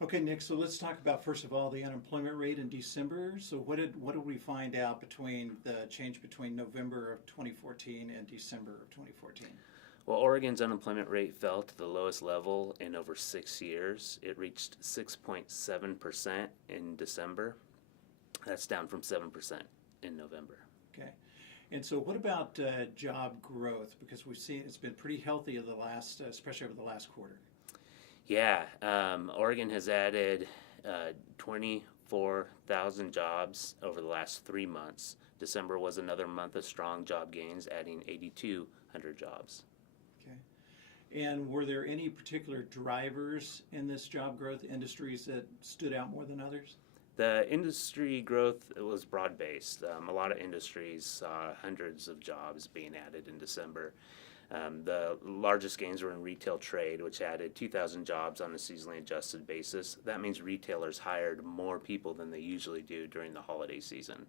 Okay, Nick, so let's talk about first of all the unemployment rate in December. So what did we find out between the change between November of 2014 and December of 2014? Well, Oregon's unemployment rate fell to the lowest level in over 6 years. It reached 6.7% in December. That's down from 7% in November. Okay. And so what about job growth? Because we've seen it's been pretty healthy of the last, especially over the last quarter. Yeah, Oregon has added 24,000 jobs over the last 3 months. December was another month of strong job gains, adding 8,200 jobs. Okay. And were there any particular drivers in this job growth, industries that stood out more than others? The industry growth was broad-based. A lot of industries saw hundreds of jobs being added in December. The largest gains were in retail trade, which added 2,000 jobs on a seasonally adjusted basis. That means retailers hired more people than they usually do during the holiday season.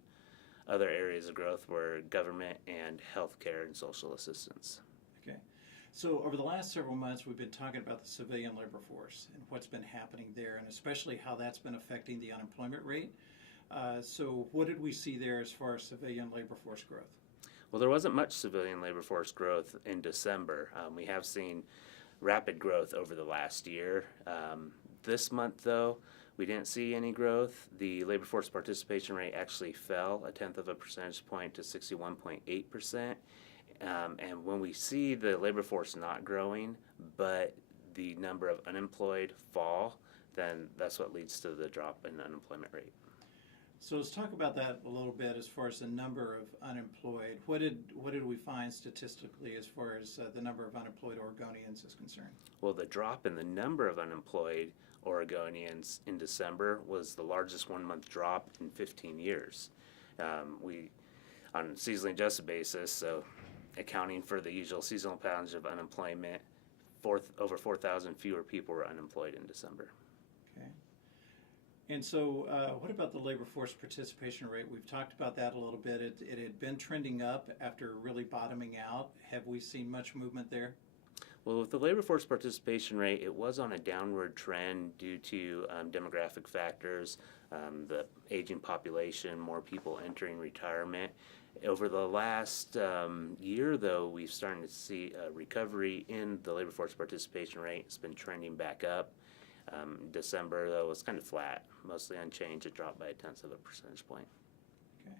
Other areas of growth were government and healthcare and social assistance. Okay. So over the last several months, we've been talking about the civilian labor force and what's been happening there, and especially how that's been affecting the unemployment rate. So what did we see there as far as civilian labor force growth? Well, there wasn't much civilian labor force growth in December. We have seen rapid growth over the last year. This month, though, we didn't see any growth. The labor force participation rate actually fell a tenth of a percentage point to 61.8%. And when we see the labor force not growing, but the number of unemployed fall, then that's what leads to the drop in unemployment rate. So let's talk about that a little bit as far as the number of unemployed. What did we find statistically as far as the number of unemployed Oregonians is concerned? Well, the drop in the number of unemployed Oregonians in December was the largest 1 month drop in 15 years. We, on a seasonally adjusted basis, so accounting for the usual seasonal patterns of unemployment, over 4,000 fewer people were unemployed in December. Okay. And so what about the labor force participation rate? We've talked about that a little bit. It had been trending up after really bottoming out. Have we seen much movement there? Well, with the labor force participation rate, it was on a downward trend due to demographic factors, the aging population, more people entering retirement. Over the last year, though, we've started to see a recovery in the labor force participation rate. It's been trending back up. December, though, was kind of flat, mostly unchanged. It dropped by a tenth of a percentage point. Okay.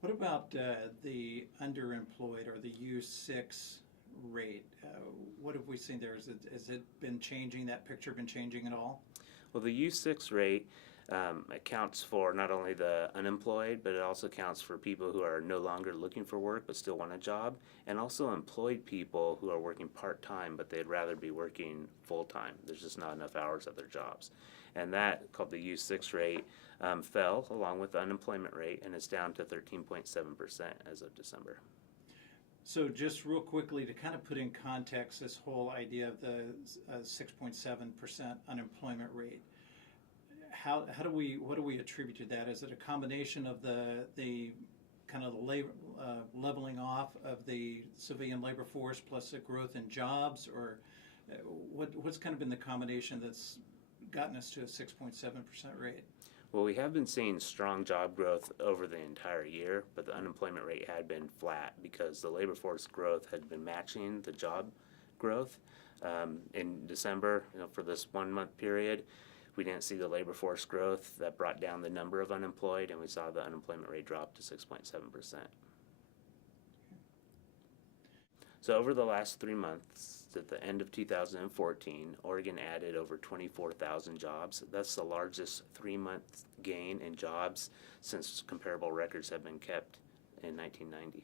What about the underemployed or the U6 rate? What have we seen there? Has it been changing, that picture been changing at all? Well, the U6 rate accounts for not only the unemployed, but it also accounts for people who are no longer looking for work but still want a job, and also employed people who are working part-time but they'd rather be working full-time. There's just not enough hours at their jobs. And that, called the U6 rate, fell along with the unemployment rate, and it's down to 13.7% as of December. So just real quickly to kind of put in context this whole idea of the 6.7% unemployment rate, what do we attribute to that? Is it a combination of the kind of the labor, leveling off of the civilian labor force plus the growth in jobs, or what's kind of been the combination that's gotten us to a 6.7% rate? Well, we have been seeing strong job growth over the entire year, but the unemployment rate had been flat because the labor force growth had been matching the job growth. In December, for this 1 month period, we didn't see the labor force growth that brought down the number of unemployed, and we saw the unemployment rate drop to 6.7%. So over the last 3 months, at the end of 2014, Oregon added over 24,000 jobs. That's the largest 3 month gain in jobs since comparable records have been kept in 1990.